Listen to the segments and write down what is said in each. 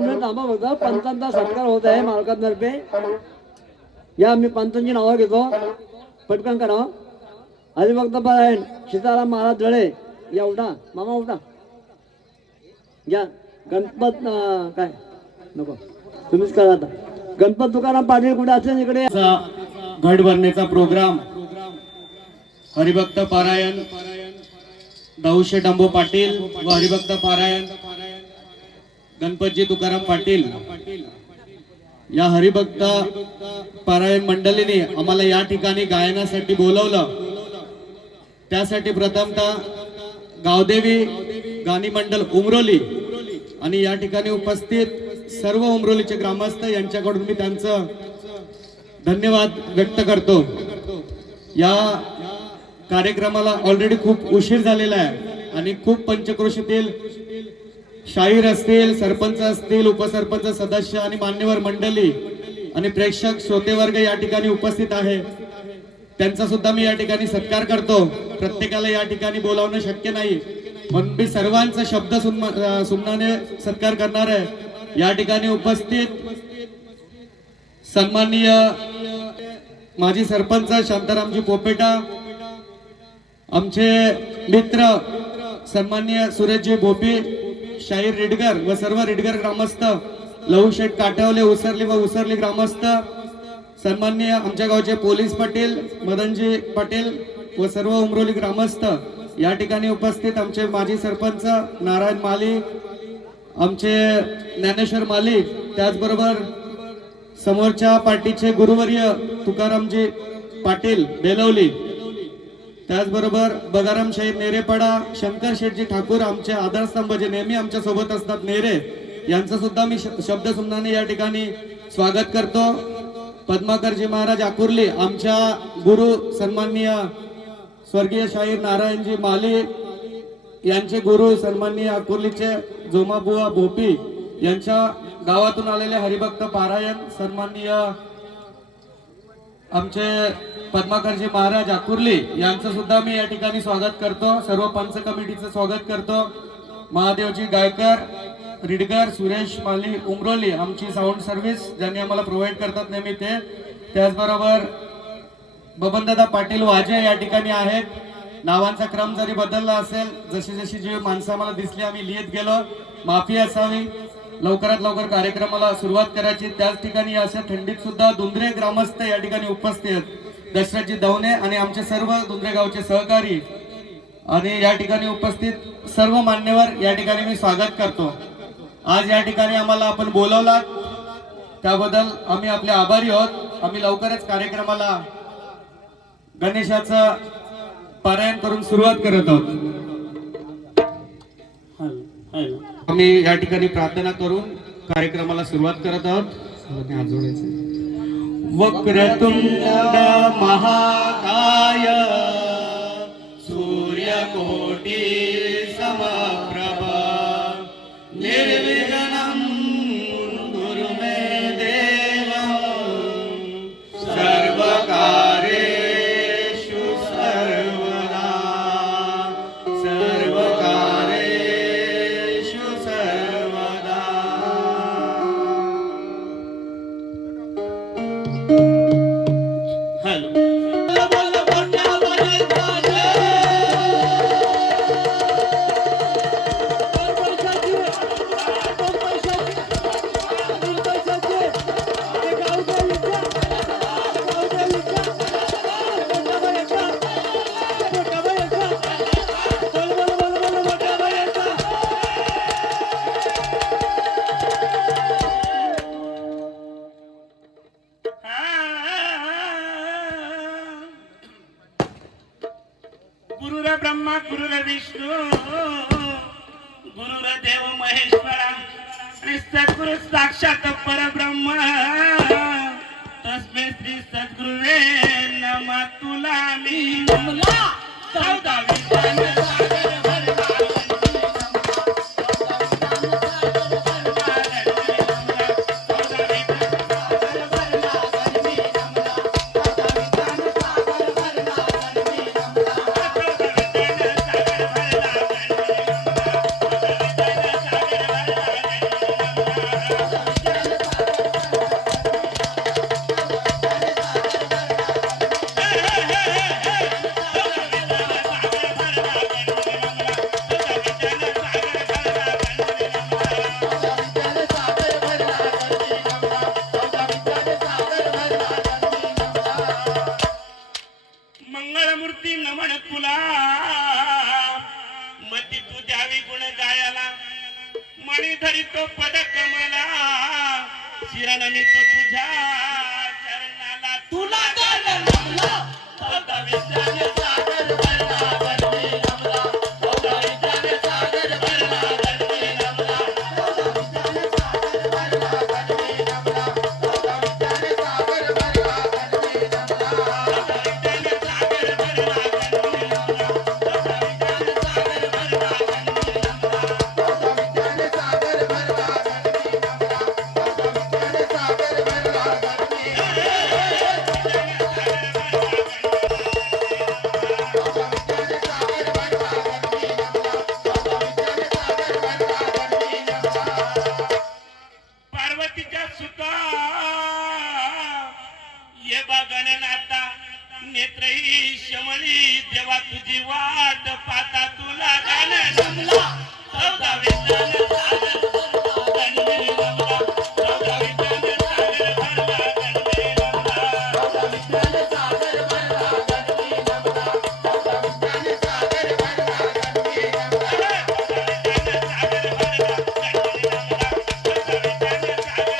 थांबा बघा, पंचांचा सत्कार होत आहे मालकांतर्फे. या मी पंचांची नावं घेतो, पटकन करा. हरिभक्त पारायण सीताराम महाराज जळे, या उठा मामा उठा. या गणपत काय नको, तुम्हीच करा आता. गणपत तुकाराम पाटील कुठे असेल इकडे. घट भरण्याचा प्रोग्राम हरिभक्त पारायण दाऊशे डंबो पाटील व हरिभक्त पारायण गणपतजी तुकाराम पाटील या हरिभक्त पारायण मंडळीने आम्हाला या ठिकाणी गायनासाठी बोलवलं. त्यासाठी प्रथमतः गावदेवी गाणी मंडळ उमरोली आणि या ठिकाणी उपस्थित सर्व उमरोलीचे ग्रामस्थ यांच्याकडून मी त्यांचं धन्यवाद व्यक्त करतो. या कार्यक्रमाला ऑलरेडी खूप उशीर झालेला आहे आणि खूप पंचक्रोशीतील शाहीर असतील, सरपंच असतील, उपसरपंच सदस्य आणि मान्यवर मंडळी आणि प्रेक्षक श्रोतेवर्ग या ठिकाणी उपस्थित आहे. त्यांचा सुद्धा मी या ठिकाणी सत्कार करतो. प्रत्येकाला या ठिकाणी बोलावणं शक्य नाही, पण मी सर्वांचा शब्द सुमनाने सत्कार करणार आहे. या ठिकाणी उपस्थित सन्माननीय माजी सरपंच शांतारामजी पोपेटा, आमचे मित्र सन्माननीय सुरेशजी भोपी, शाहीर रिडगर व सर्व रिडगर ग्रामस्थ, लहूशेठ काठवले उसरली व उसरली ग्रामस्थ, सन्माननीय आमच्या गावचे पोलीस पाटील मदनजी पाटील व सर्व उमरोली ग्रामस्थ या ठिकाणी उपस्थित, आमचे माजी सरपंच नारायण माली, आमचे ज्ञानेश्वर माली, त्याचबरोबर समोरच्या पार्टीचे गुरुवर्य तुकारामजी पाटील बेलवली, त्याचबरोबर बगाराम शाहीर नेरेपाडा, शंकर शेठजी ठाकूर, आमचे आधारस्तंभ जे नेहमी आमच्या सोबत असतात नेरे, यांचं सुद्धा मी शब्द सुमनाने या ठिकाणी स्वागत करतो. पद्माकरजी महाराज आकुर्ली, आमच्या गुरु सन्माननीय स्वर्गीय शाहीर नारायणजी माली यांचे गुरु सन्माननीय आकुर्लीचे जोमाबुवा भोपी यांच्या गावातून आलेले हरिभक्त पारायण सन्माननीय आमचे पद्माकरजी महाराज आकुर्ली यांचं सुद्धा मी या ठिकाणी स्वागत करतो. सर्व पंच कमिटीचं स्वागत करतो. महादेवजी गायकर रिडगर, सुरेश माली उमरोली, आमची साऊंड सर्व्हिस ज्यांनी आम्हाला प्रोव्हाइड करतात नेहमी ते, त्याचबरोबर बबनदादा पाटील वाजे या ठिकाणी आहेत. नावांचा क्रम जरी बदलला असेल, जशी जशी जी माणसं आम्हाला दिसली आम्ही लिहित गेलो, माफी असावी. लवकरात लवकर कार्यक्रमाला सुरुवात करायची. त्याच ठिकाणी अशा थंडीत सुद्धा दुंद्रे ग्रामस्थ या ठिकाणी उपस्थित आहेत, दशरथजी दवणे आणि आमचे सर्व दुंद्रे गावचे सहकारी आणि या ठिकाणी उपस्थित सर्व मान्यवर या ठिकाणी मी स्वागत करतो. आज या ठिकाणी आम्हाला आपण बोलवला त्याबद्दल आम्ही आपले आभारी आहोत. आम्ही लवकरच कार्यक्रमाला गणेशाचं पारायण करून सुरुवात करत आहोत. आम्ही या ठिकाणी प्रार्थना करून कार्यक्रमाला सुरुवात करत आहोत. वक्रतुंड महाकाय सूर्यकोटी समप्रभ निर्विघ्नं कुरु मे देव सर्वकार्येषु सर्वदा सर्वकार्येषु सर्वदा. हॅलो ब्रह्मा गुरुर्विष्णू गुरुर्देव महेश्वरा आणि सद्गुरु साक्षात परब्रह्म तस्मै श्री सद्गुरुवे नमः. तुला मी चौदावी येतो तुझ्या चरणाला तुला गाणं लावलं चौदा विद्याने सागर भरला गणपती रमला चौदा विद्याने सागर भरला गणपती रमला चौदा विद्याने सागर भरला गणपती रमला चौदा विद्याने सागर भरला गणपती रमला चौदा विद्याने सागर भरला गणपती रमला चौदा विद्याने सागर भरला गणपती रमला चौदा विद्याने सागर भरला गणपती रमला चौदा विद्याने सागर भरला गणपती पार्वतीच्या सुता ये बा गणनाथा नेत्रही शमळी देवा तुझी वाट पाता तुला गाणं जमला चौदा विद्याने सागर भरला गणपती रमला चौदा विद्याने सागर भरला गणपती रमला चौदा विद्याने सागर भरला गणपती रमला चौदा विद्याने सागर भरला गणपती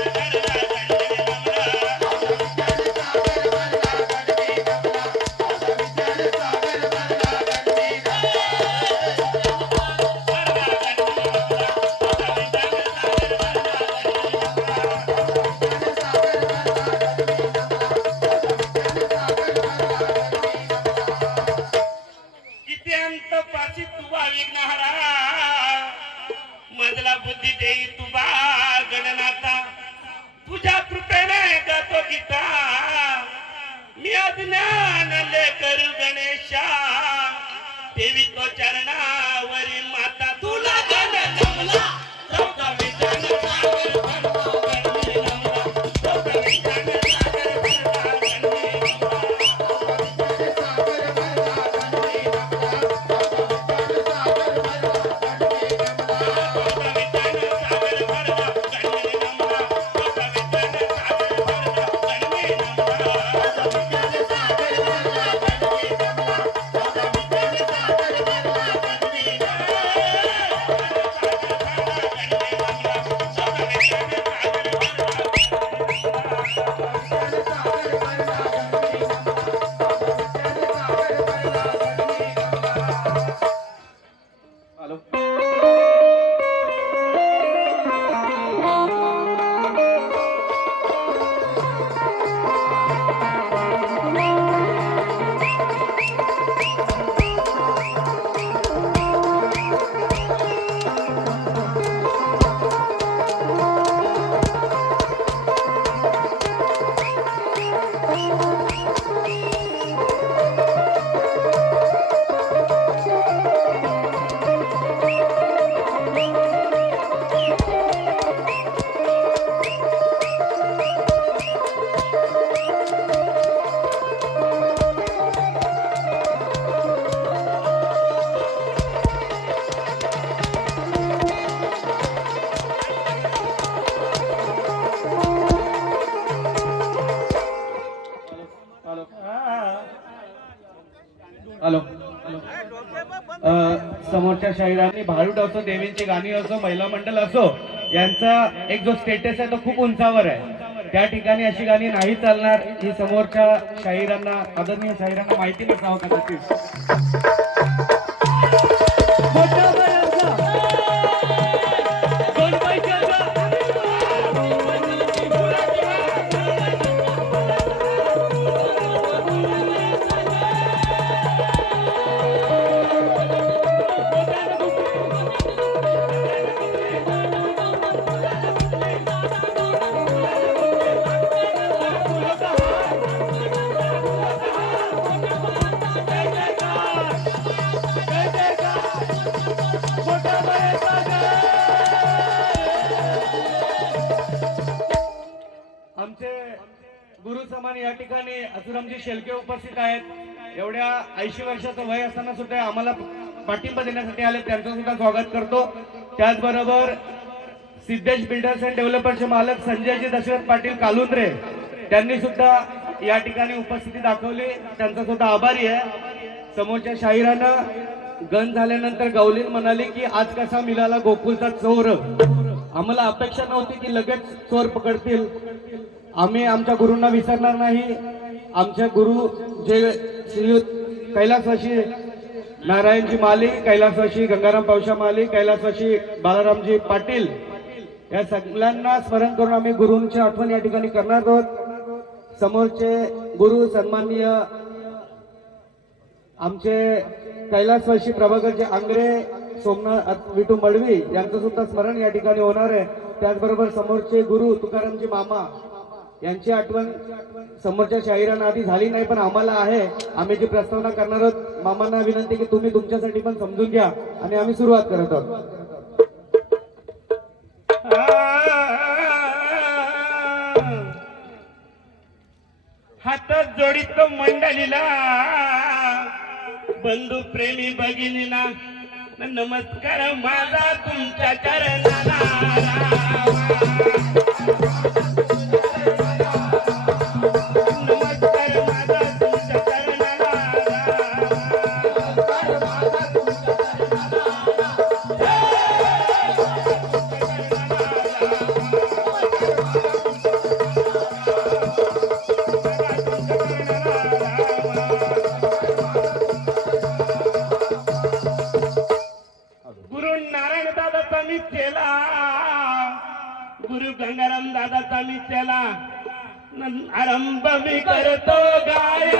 रमला चौदा विद्याने सागर भरला गणपती रमला चौदा विद्याने सागर भरला गणपती रमला चौदा विद्याने सागर भरला गणपती रमला चौदा विद्याने सागर भरला गणपती किती अंत पासी तुबा विघ्नहरा मजला बुद्धी देई तुबा गणनाथा तुझ्या कृपेने गातो गीता मी अज्ञान लेकर गणेशा देवी तो चरणावरी माता तुला गाणं जमला चौदा विद्याने सागर भरला गणपती रमला चौदा विद्याने सागर भरला गणपती रमला चौदा विद्याने सागर भरला गणपती रमला चौदा विद्याने सागर भरला गणपती रमला चौदा विद्याने सागर भरला गणपती रमला चौदा विद्याने सागर भरला गणपती रमला चौदा विद्याने सागर भरला गणपती हॅलो समोरच्या शाहिरांनी भारूड असो देवींची गाणी असो महिला मंडळ असो यांचा एक जो स्टेटस आहे तो खूप उंचावर आहे त्या ठिकाणी अशी गाणी नाही चालणार ही समोरच्या शाहिरांना आदरणीय शाहिरांना माहिती नसावं कदाचित आमचे गुरु समान या ठिकाणी असुरामजी शेलके उपस्थित आहेत। एवढ्या 80 वर्षाचं वय असताना सुद्धा आम्हाला पाठिंबा देण्यासाठी आले, त्यांचं सुद्धा स्वागत करतो। त्याचबरोबर सिद्धेश बिल्डर्स अँड डेव्हलपर्सचे मालक संजयजी दशरथ पाटील कालुंद्रे त्यांनी सुद्धा या ठिकाणी उपस्थिती दाखवली, त्यांचा सुद्धा आभारी आहे। समोरच्या शाहिरानं गण झाल्यानंतर गवलीन म्हणाली की आज कसा मिळाला गोकुलचा चोर, आम्हाला अपेक्षा नव्हती की लगेच चोर पकडतील। आम्ही आमच्या गुरूंना विसरणार नाही. आमचे गुरु जे श्रीयुत कैलासवासी नारायणजी माली, कैलासवासी गंगाराम पावशा माली, कैलासवासी बालारामजी पाटील या सगळ्यांना स्मरण करून आम्ही गुरूंची आठवण या ठिकाणी करणार आहोत. समोरचे गुरु सन्माननीय आमचे कैलासवासी प्रभाकरचे आंग्रे, सोमनाथ विठू मडवी यांचं सुद्धा स्मरण या ठिकाणी होणार आहे. त्याचबरोबर समोरचे गुरु तुकारामजी मामा यांची आठवण समोरच्या शाहिरांना आधी झाली नाही, पण आम्हाला आहे. आम्ही जी प्रस्तावना करणार आहोत, मामांना विनंती की तुम्ही तुमच्यासाठी पण समजून घ्या आणि आम्ही सुरुवात करत आहोत. हात जोडित मंडळीला, बंधू प्रेमी भगिनीला नमस्कार माझा तुमच्या चरणाला. नमस्कार माझा तुमच्या चरणाला. गुरु नारायण दादाचा मी चेला, गुरु गंगाराम दादाचा मी चेला. आरंभ मी करतो गाय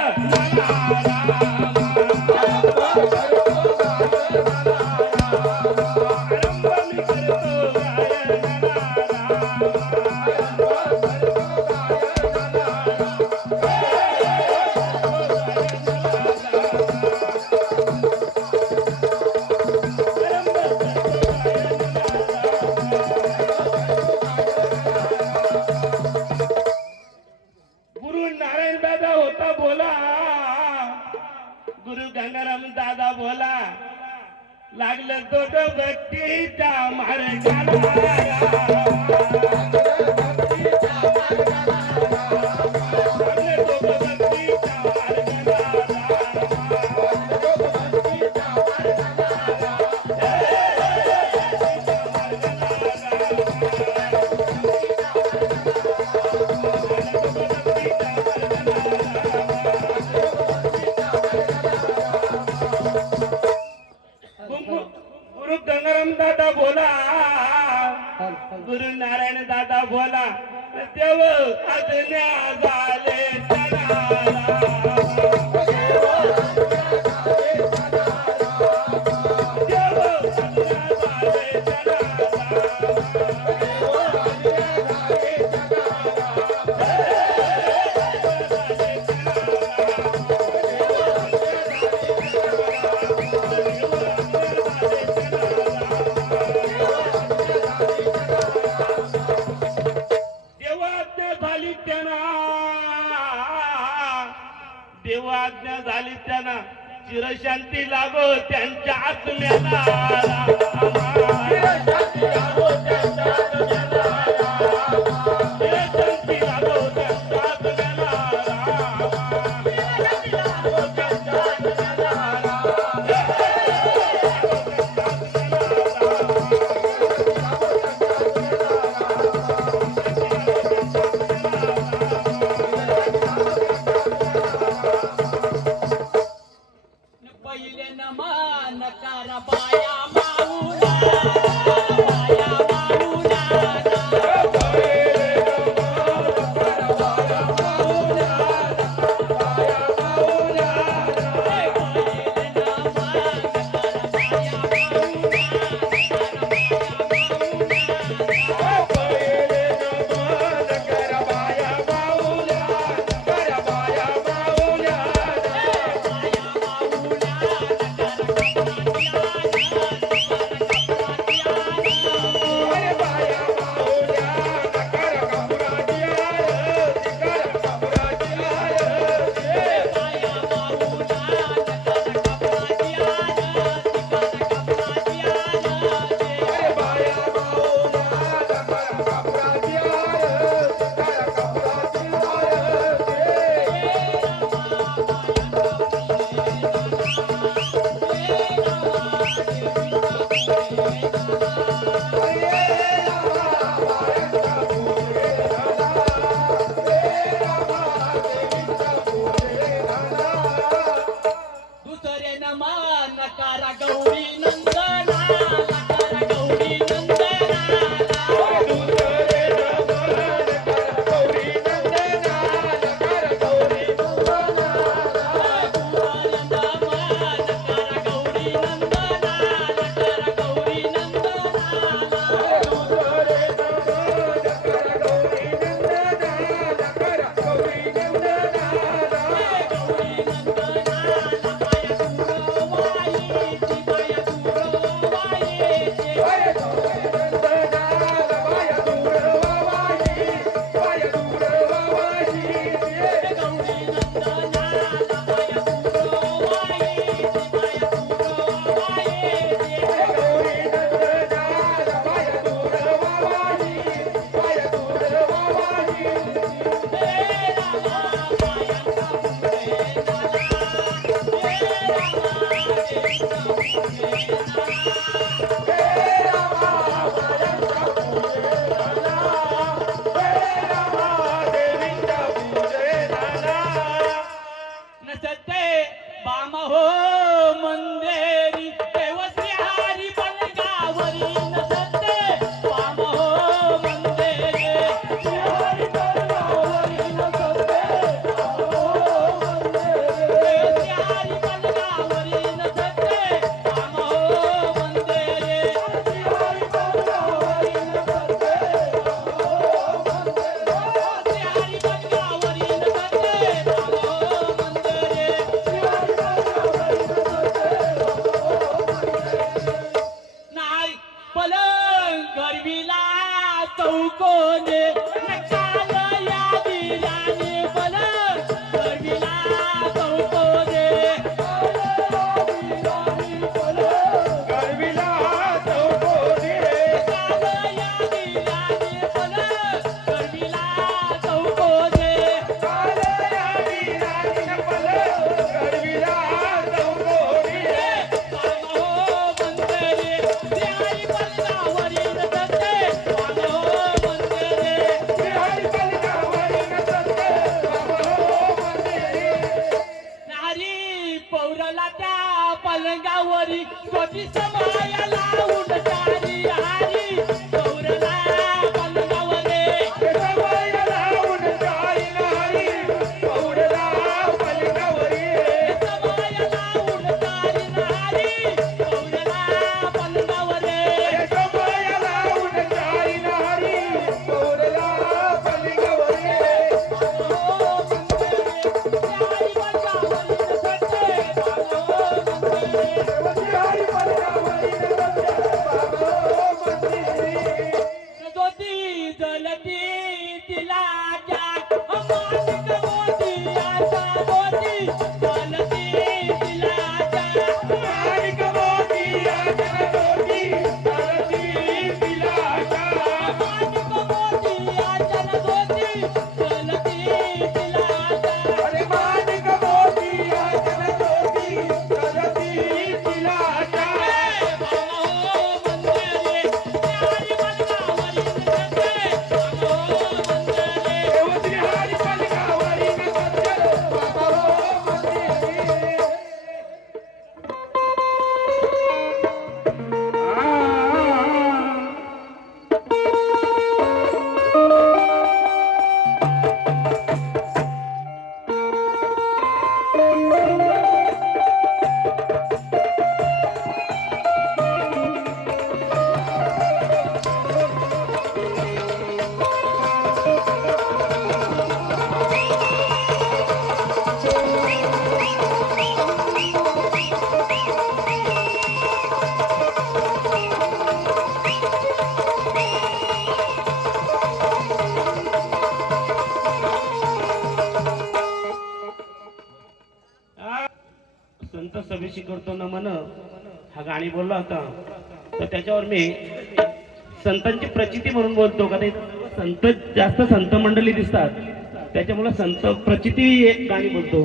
गुरु गंगाराम दादा बोला, लागलं दोघं भक्तीच्या मार्गाला. गुरु गंगाराम दादा बोला, गुरु नारायण दादा बोला, देव आज्ञा झाले देव आज्ञा झाली त्यांना, चिरशांती लाभो त्यांच्या आत्म्याला. चिरशांती लाभो त्यांच्या आत्म्याला. चिरशांती लाभो त्यांच्या आत्म्याला. चिरशांती लाभो त्यांच्या आत्म्याला. पहिले नमन कर पाया माऊला. संत सभेशी करतो नमन हा गाणी बोलला होता, तर त्याच्यावर मी संतांची प्रचिती म्हणून बोलतो का ते संत जास्त संत मंडळी दिसतात, त्याच्यामुळे संत प्रचिती एक गाणी बोलतो.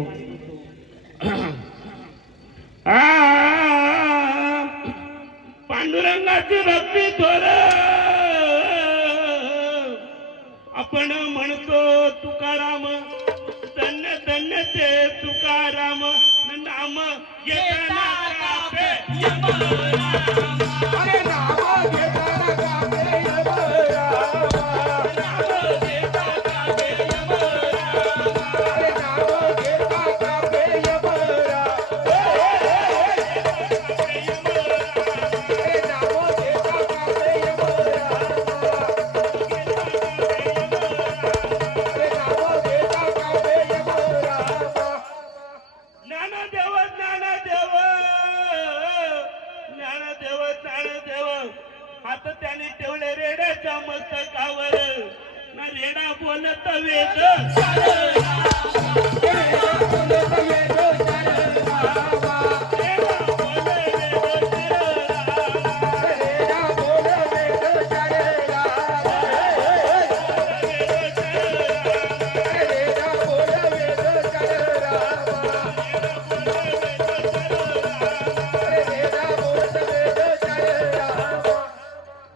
पांडुरंगाची भक्ती थोर आपण म्हणतो तुकाराम, धन्य धन्य ते तुकाराम नाम घेताना कापे यमराम. अरे नाम घेताना कापे यमराम, नाम घेता कापे यमराम, अरे नाम घेता कापे यमराम, ज्ञानदेव ज्ञानदेव ज्ञानदेव ज्ञानदेव हात त्याने ठेवले रेड्याच्या मस्तकावर, ना रेडा बोलत वेद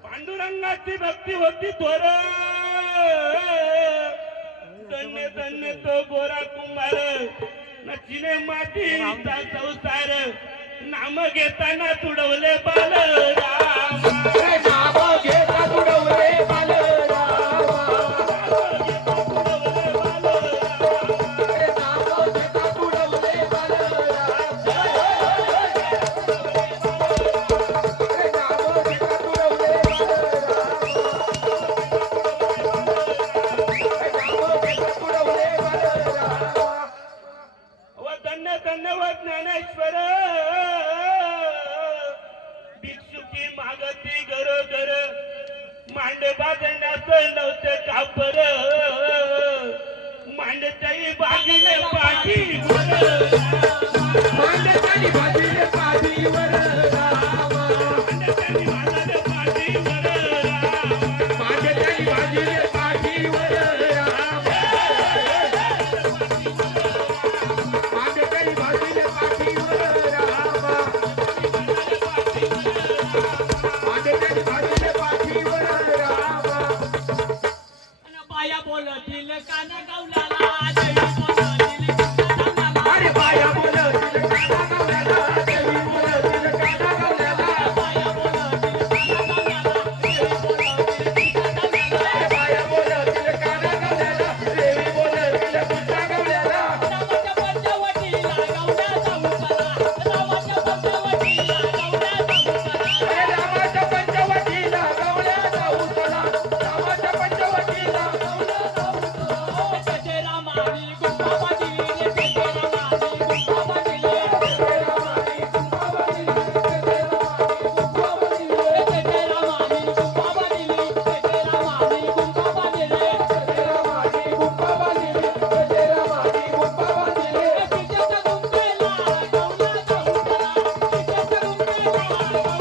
पांडुरंगाची भक्ती होती थोर, धन्य धन्य तो गोरा कुंभार, नचिने मातीचा संसार, नाम घेताना तुडवले बालराम, नाम घेता तुडवले बालराम, धन्यवाद ज्ञानेश्वर, भिक्षुकी मागती घरोघर, मांड बाजण्यास नव्हते कापर, मांडच्याही बाजूने पाठीवर, मांडच्याही बाजूने पाठीवर, मांडच्याही बाजूने पाठीवर, मांडच्याही बाजूने पाठीवर, बाया बोलतील कान गवल्याला, देवी बोलतील काना अरे बाया बोलतील काना गवल्याला, देवी बोलतील काना गवल्याला, बाया बोलतील काना गवल्याला, देवी बोलतील बाया बोलतील काना गवल्याला, देवी बोलतील काना गवल्याला, रामाच्या पंचवटीला गवल्याचा उतारा, रामाच्या पंचवटीला गवल्याचा उतारा, अरे रामाच्या पंचवटीला गवल्याचा उतला, रामाच्या पंचवटीला गवल्याचा उतला, त्याचे रामानी गुंफा बांधिली, त्याचे रामानी गुंफा बांधिली, त्याचे रामानी गुंफा बांधिली, त्याचे रामानी गुंफा बांधिली, त्याचे रामानी गुंफा बांधिली, त्याचे रामानी गुंफा बांधिली, त्याचे रामानी गुंफा बांधिली, तिच्याच्या गुंफेला गवल्याचा उतारा, तिच्याच्या गुंफेला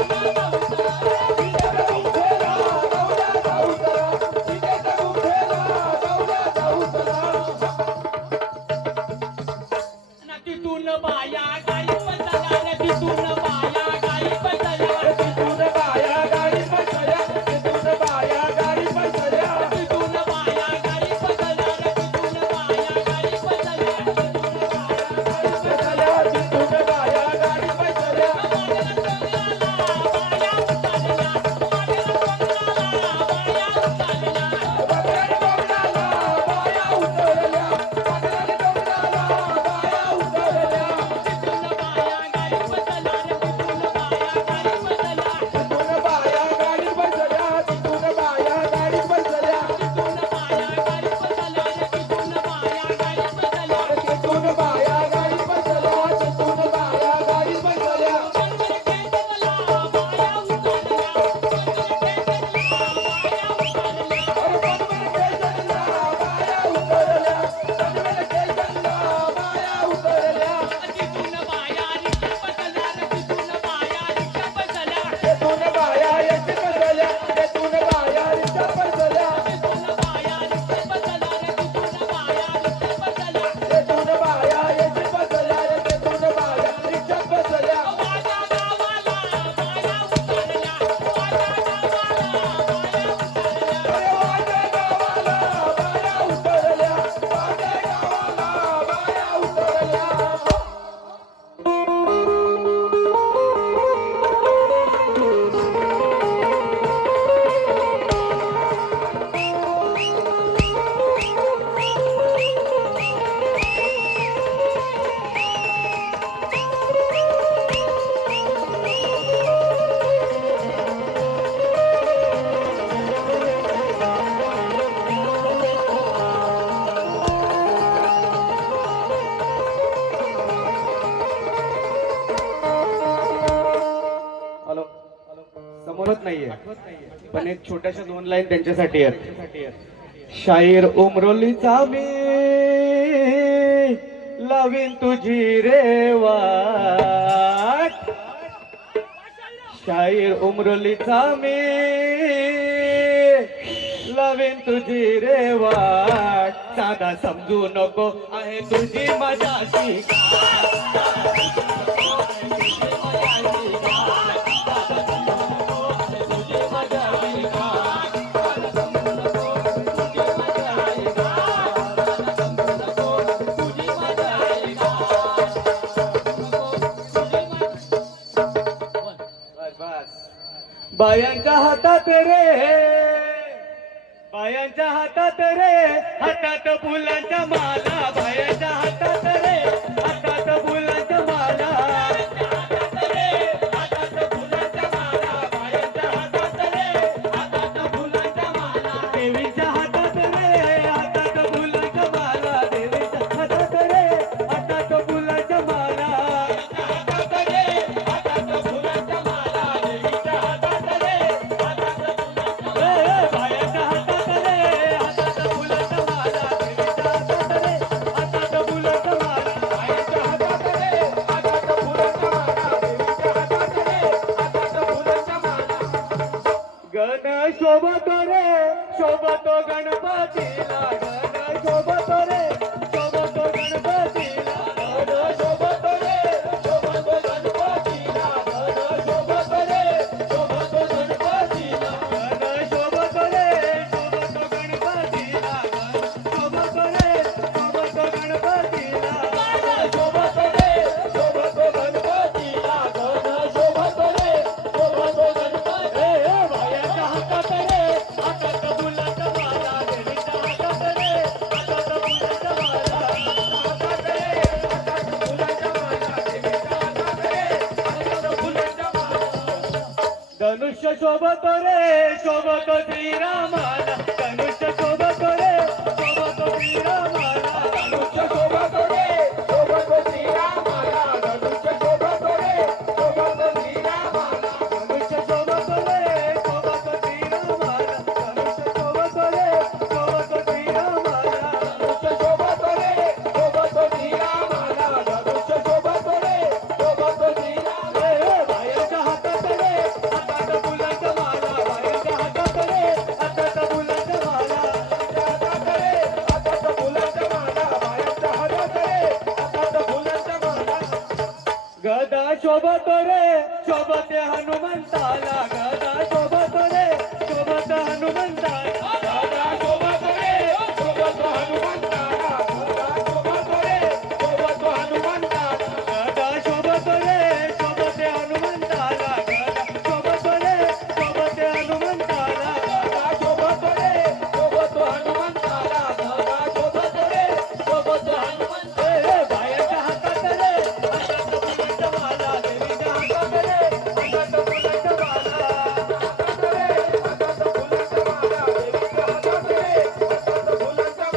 गवल्याचा उतारा, तिच्याच्या गुंफेला गवल्याचा उतला, तिच्याच्या गुंफेला गवल्याचा उतला. पण एक छोट्याशा 2 लाईन त्यांच्यासाठी आहेत. शाहीर उमरोलीचा मी लावीन तुझी रे वाट, शाहीर उमरोलीचा मी लावीन तुझी रे वाट, साधा समजू नको आहे तुझी माझ्याशी बायांच्या हातात रे, बायांच्या हातात रे, हातात फुलांच्या माला, बायांच्या हातात रे, हातात फुलांच्या माला, हातात रे, हातात फुलांच्या माला, बायांच्या हातात रे, हातात फुलांच्या माला, देवीच्या हातात रे, हातात फुलांच्या माला, देवीच्या हातात रे, हातात फुलांच्या माला, हातात रे, हातात फुलांच्या माला, देवीच्या हातात शोभतो रे, शोभतो गणपतीला, गण शोभतो रे, शोभतो गणपतीला, गण शोभतो रे, शोभतो गणपतीला, गण शोभतो रे, शोभतो गणपतीला, गण शोभतो रे, शोभतो गणपतीला, गण शोभतो रे, शोभतो गणपतीला, गण शोभतो रे, शोभतो गणपतीला, गण शोभतो रे, शोभतो गणपतीला, बायांच्या हातात रे, हातात फुलांच्या माला, देवीच्या हातात रे, हातात फुलांच्या माला, हातात रे, हातात फुलांच्या माला, देवीच्या हातात रे, हातात फुलांच्या माला. धनुष्य शोभतो रे, शोभतो श्रीरामाला, धनुष्य शोभतो रे, शोभतो श्रीरामाला, धनुष्य शोभतो रे, शोभतो श्रीरामाला, धनुष्य शोभतो रे, शोभतो श्रीरामाला, धनुष्य शोभतो रे, शोभतो श्रीरामाला, धनुष्य शोभतो रे, शोभतो श्रीरामाला, धनुष्य शोभतो रे, शोभतो श्रीरामाला, धनुष्य शोभतो रे, शोभतो श्रीरामाला, बायांच्या हातात रे, हातात फुलांच्या माला, बायांच्या हातात रे, हातात फुलांच्या माला, हातात रे, हातात फुलांच्या माला, बायांच्या हातात रे, हातात फुलांच्या माला. गदा शोभतो रे, शोभते हनुमंताला, गदा शोभतो रे, शोभत हनुमंताला, गदा शोभतो रे, शोभतो हनुमंताला, गदा शोभतो रे, शोभतो हनुमंताला, गदा शोभतो रे, शोभते हनुमंताला, गदा शोभतो रे, शोभते हनुमंताला, गदा शोभतो रे, शोभतो हनुमंताला, गदा शोभतो रे, शोभतो हनुमंताला. बायांच्या हातात रे, हातात फुलांच्या माला, देवीच्या हातात रे, हातात फुलांच्या माला, हातात रे, हातात फुलांच्या माला, देवीच्या हातात रे, हातात फुलांच्या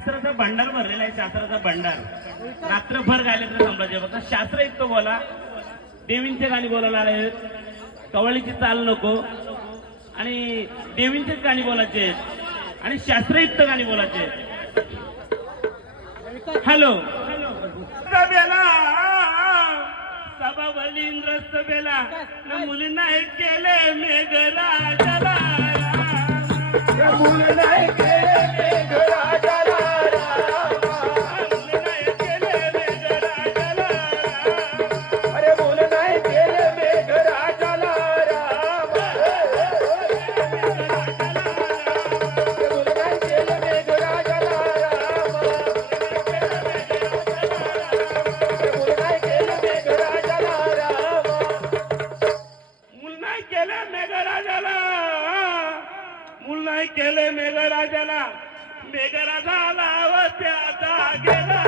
शास्त्राचा भंडार भरलेला आहे, शास्त्राचा भंडार. रात्रभर गायले तर संपलाचे. फक्त शास्त्र इतकं बोला, देवींचे गाणी बोलायला आले, कवळीची चाल नको आणि देवींचेच गाणी बोलायचे आणि शास्त्रयुक्त गाणी बोलायचे. हॅलो सभेला सभा भरली इंद्र सभेला, मुली नाही केले मेघराजाला, मुली नाही केले मेघराजाला, मुली नाही केले मेघराजाला, अरे मुली नाही केले गेले मेघराजाला, मेघराजा आला व त्याचा गेला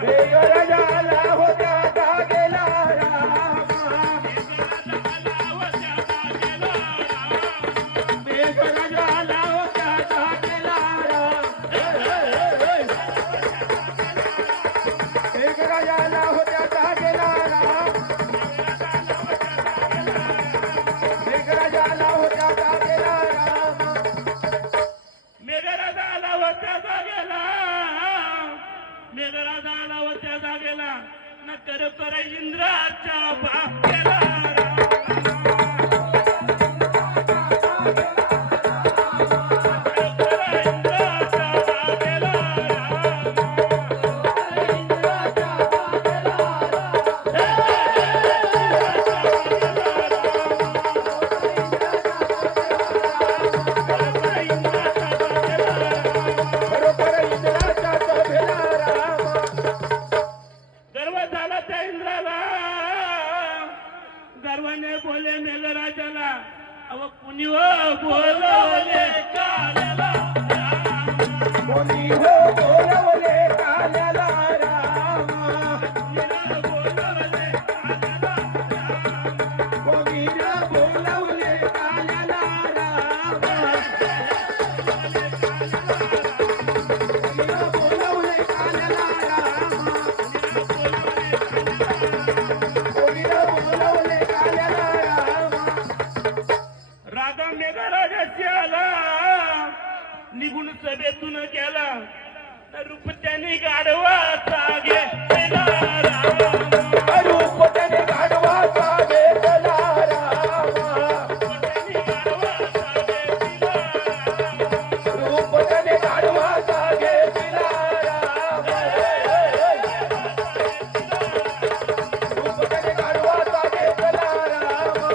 मेघराजाला होत्या जागेला रामा. मेघराजाला होत्या जागेला रामा. मेघराजाला होत्या जागेला रामा. मेघराजाला होत्या जागेला रामा. मेघराजा आला व त्याचा गेला, मेघराजा आला व त्याचा गेला, न कर इंद्राच्या बागेला बरोबर इंद्राच्या सभेला रामा. गर्व झाला त्या इंद्राला, गर्वाने बोले मेघराजाला, अव कुणी व बोलवले काल्याला कोणी हो बोलवले काल्याला रामा. बोलवले काल्याला कोणी बोलवले काल्याला रामा. कोणी बोलवले काल्याला रामा. कोणी बोलवले काल्याला रामा. राजा मेघराजाची आला, निघून सभेतून गेला, रूप त्याने गाढवाचा घेतला रामा. रूप त्याने गाढवाचा घेतला रामा. त्याने गाढवाचा घेतला रामा. रूप त्याने गाढवाचा घेतला रामा. रूप त्याने गाढवाचा घेतला रामा.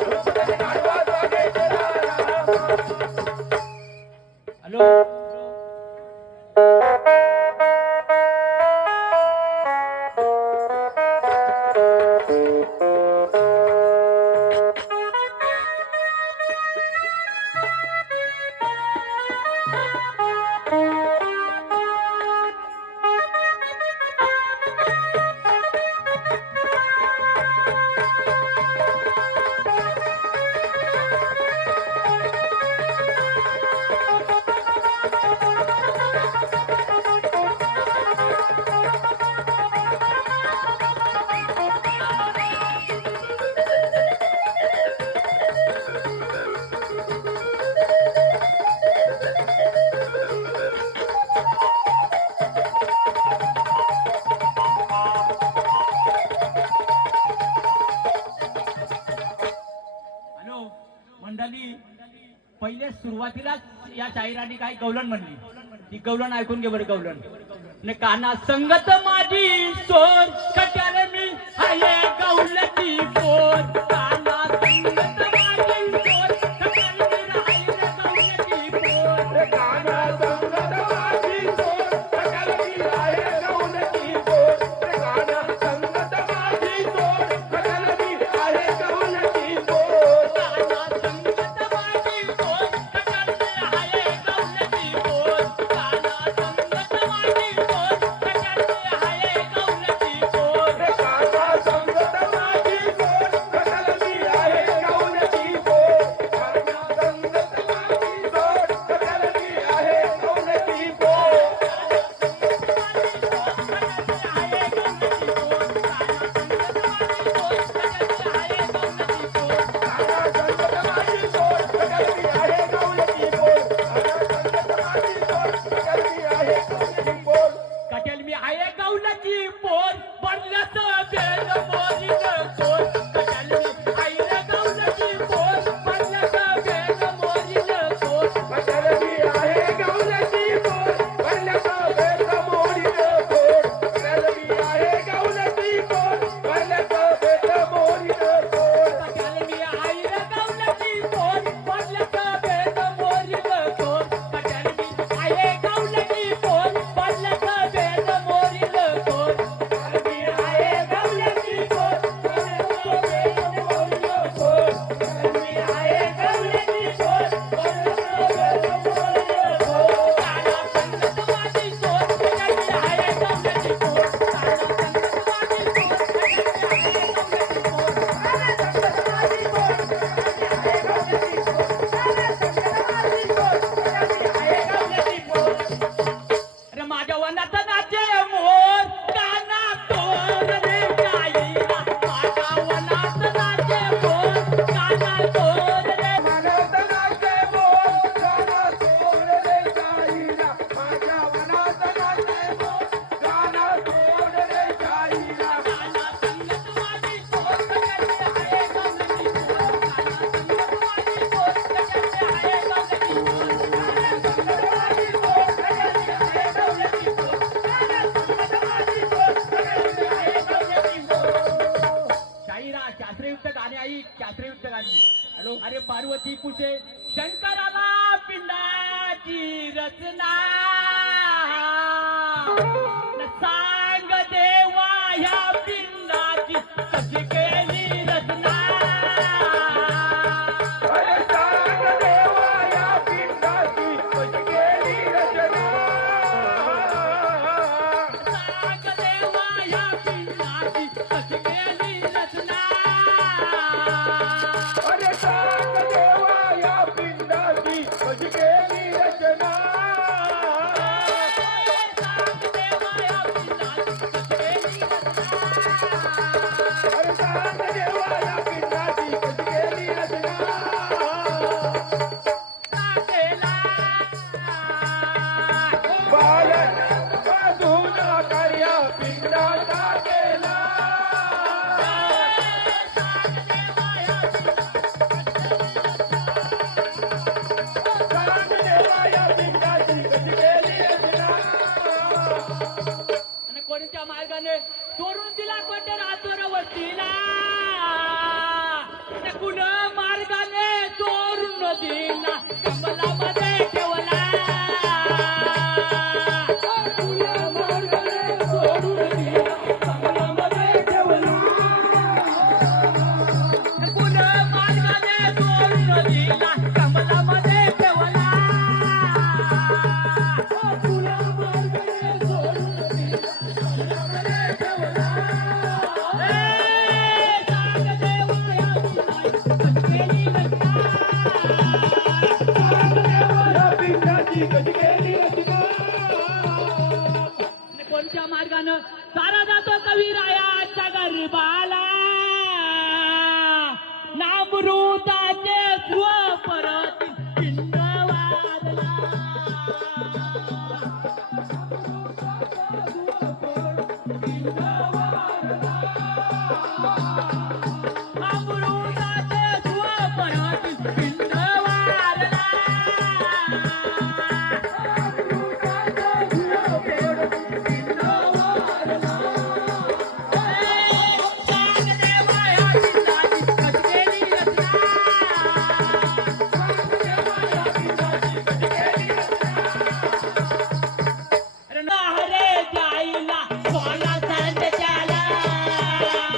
रूप त्याने गाढवाचा घेतला रामा. हॅलो हॅलो मंडळी, पहिले सुरुवातीलाच या शाहिराने काय गवलन म्हणली, ती गवलन ऐकून घे बरं. गवलन ने काना संगत माझी सोर कट्याला मी हाये गवलती पोर. काना संगत माझी सोर कट्याला मी हाये गवलती पोर. काना संगत माझी सोर कटलती आहे गवलती पोर. काना संगत माझी सोर कटलती आहे गवलती पोर. काना संगत माझी सोर कट्याला मी हाये गवलती पोर. काना संगत माझी सोर कट्याला मी हाये गवलती पोर. काना संगत अरे पार्वती कुठे शंकराला पिंडाची रचना न सांग देवा ह्या पिंडाची कशी केली रचना अरे सांग देवा या पिंडाची कशी केली रचना सांग देवा ह्या पिंडाची कशी केली रचना अरे सांग देवा या पिंडाची कशी केली रचना सांग देवा ह्या पिंडाची कशी केली रचना अरे सांग देवा या पिंडाची कशी केली रचना बालन बांधून कार्य पिंडाचा केला सांग देवा या पिंडाची कशी केली रचना आणि कोणत्या मार्गाने चोरून दिला कोणत्या रातोर वस्तीला कुण मार्गाने चोरून दिला कमलामध्ये ठेवला तुला मार्गाने सोडून दिला कमलामध्ये ठेवला कुण मार्गाने चोरून दिला कमलामध्ये ठेवला तुला मार्गाने सोडून दिला कमलामध्ये ठेवला कशी केली रचना कोणत्या मार्गानं सारा जातो कविरायाच्या गरबाला नामृताचे स्वपरत पिंड वाजला अमृताचे स्वपरत पिंड वाजला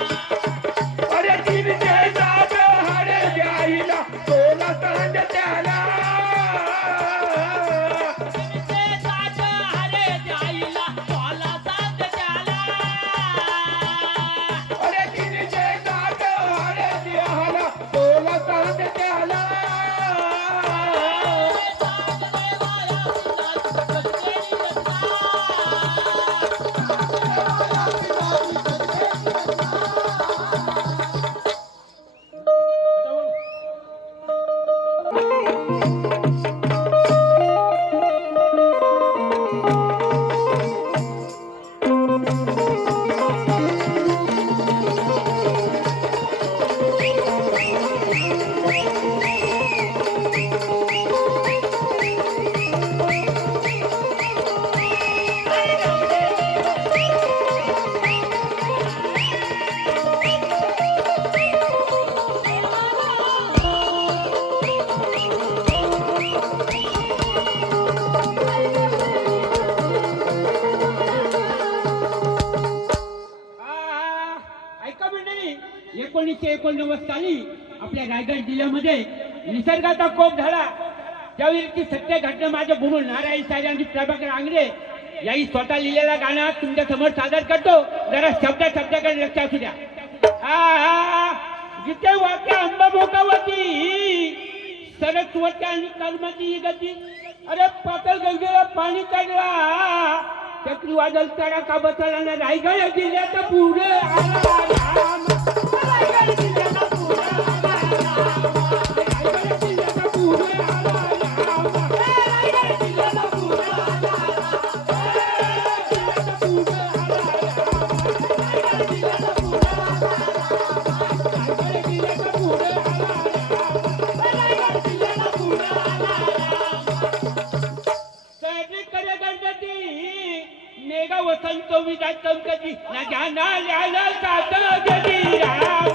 अरे तिने जात हरे जाईला तोला तंड त्याला अरे तिने जात हरे द्याला तोला तंड त्याला ऐका मंडळी 1989 साली आपल्या रायगड जिल्ह्यामध्ये निसर्गाचा कोप झाला त्यावेळी ती सत्य घटना माझ्या गुरु नारायण साहेब आणि प्रभाकर आंगरे याही स्वतः लिहिलेला गाणं तुमच्या समोर सादर करतो जरा शब्दाकडे लक्ष असू द्या जिथे वाक्य अंबाभोगावती सरस्वती आणि कर्माची ही गती अरे पातळ गंगेला पाणी काढला चक्रीवादळ तडाखा बसला आणि रायगड जिल्ह्याचा पुढे आला राम. रायगड जिल्ह्याचा पुढे आला राम. रायगड जिल्ह्याचा पुढे आला राम. रायगड जिल्ह्याचा पुढे आला राम. जिल्ह्याचा पुढे आला राम. रायगड जिल्ह्याचा पुढे आला राम. रायगड जिल्ह्याचा पुढे आला राम. रायगड जिल्ह्याचा पुढे आला राम. सगळीकडे गणपती मेघा वसंत विजा चमकती ना जाना ल्याला सात गती राम.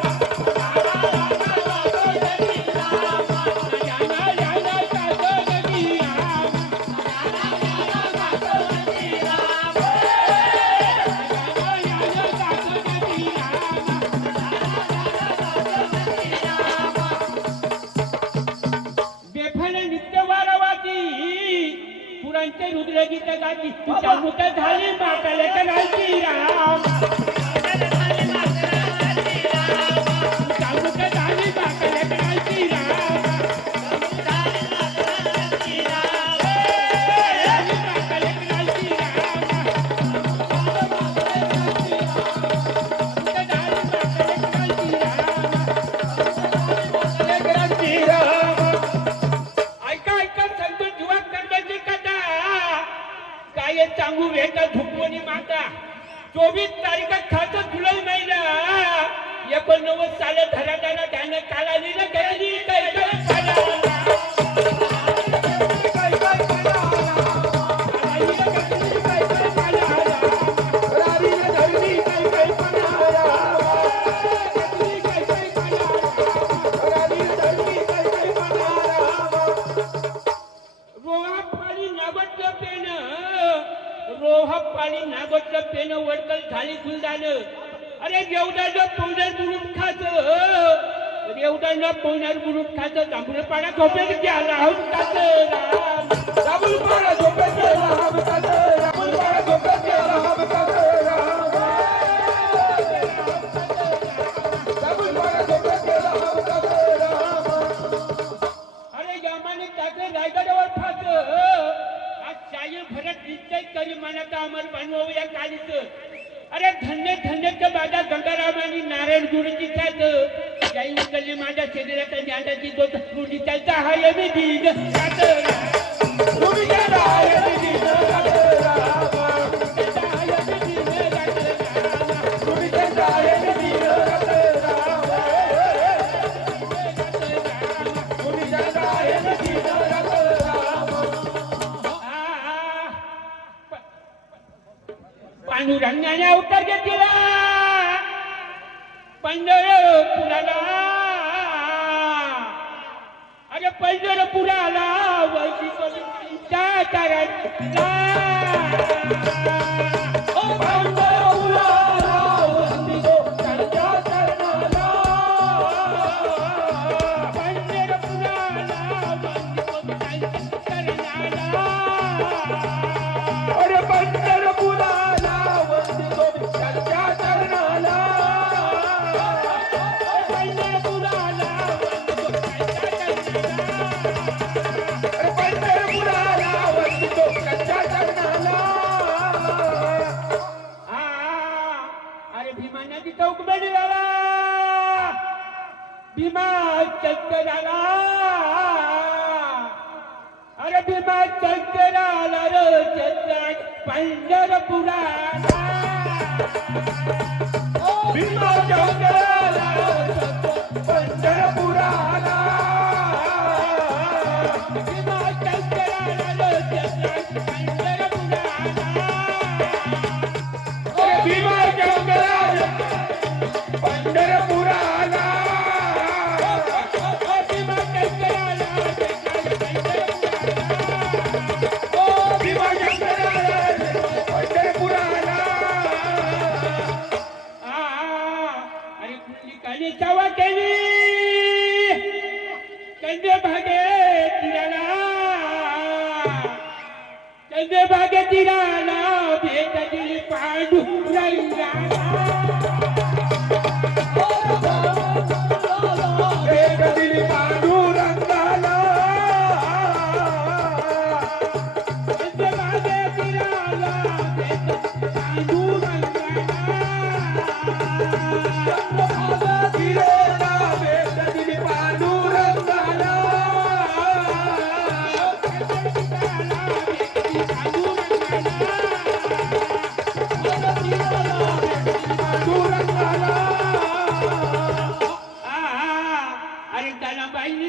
एकाची चामुक झाली माकले करायची राम चामुक झाली माकले करायची राम सांगू वेटा झुकवणी माता 24 तारीख खात जुलै महिना 89 साल धरादारा त्यानं कालाली न गेली काय पाणी नागोटलं पेन वडकल झाली फुलदानं अरे देवदानं पवनार बुडून खातं देवदानं पवनार बुडून खातं जांभूळ पाडा झोपेत गेला राहून खातं जांभूळ पाडा झोपेत गेला राहून खातं जांभूळ पाडा झोपेत गेला राहून खातं जांभूळ पाडा झोपेत गेला राहून खातं अरे यामाने टाकलं रायगडावर फाचं चाय भरत निश्चय करी मनाचा अमर बनवू या कालीचं अरे धन्य धन्यच्या बाजा गंगारामानी नारायण गुरुजी त्यात जाई उचलली माझ्या शरीराच्या ज्ञानाची जो गुरुजी त्याचा हाय मी दिन पांडुरंगाने अवतार घेतला पंढरपुराला अरे पंढरपुराला वैशिष्ट्य भीमा चक्कराला अरे भीमा चक्कराला रे चक्कर पंढरपुराला भीमा चक्कराला पंढरपुराला भीमा चक्कराला रे चक्कर पंढरपुराला अरे भीमा चक्कराला पंढरपुराला भागे तिराला भेट दिली पांडुरंगाला भेट दिली पांडुरंगाला भागे तिराला भेट पांडुरंगाला भेट दिली पांडुरंगाला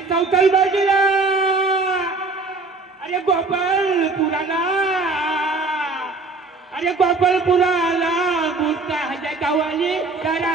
चौकल बाजूला अरे गोपालपुराला अरे गोपालपुराला बुरता हजा गावाली करा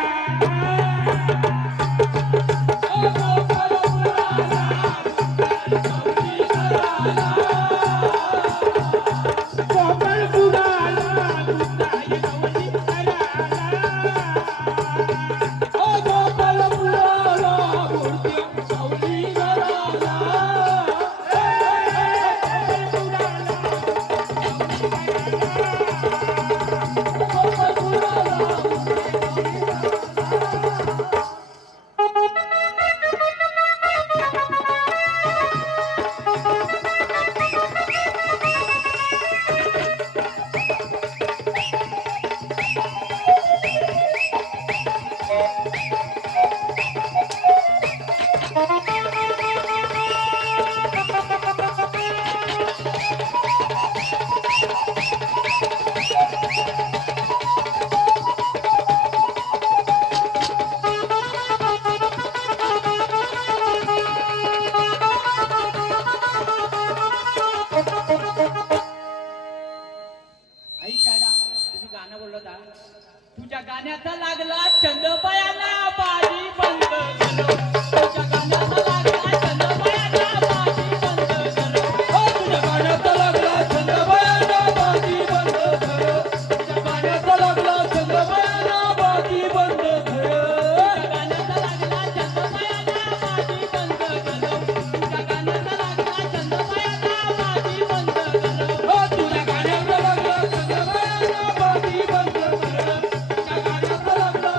गाण्याचा लागला छंद बयाला बाजी बंद करो. तुझ्या गाण्याचा लागला छंद बयाला बाजी बंद करो. हो तुझ्या गाण्याचा लागला छंद बयाला बाजी बंद कर. तुझ्या गाण्याचा लागला छंद बयाला बाजी बंद कर. तुझ्या गाण्याचा लागला छंद बयाला बाजी बंद करो. तुझ्या गाण्याचा लागला छंद बयाला बाजी बंद करो. हो तुझ्या गाण्याचा लागला छंद बयाला बाजी बंद कर. तुझ्या गाण्याचा लागला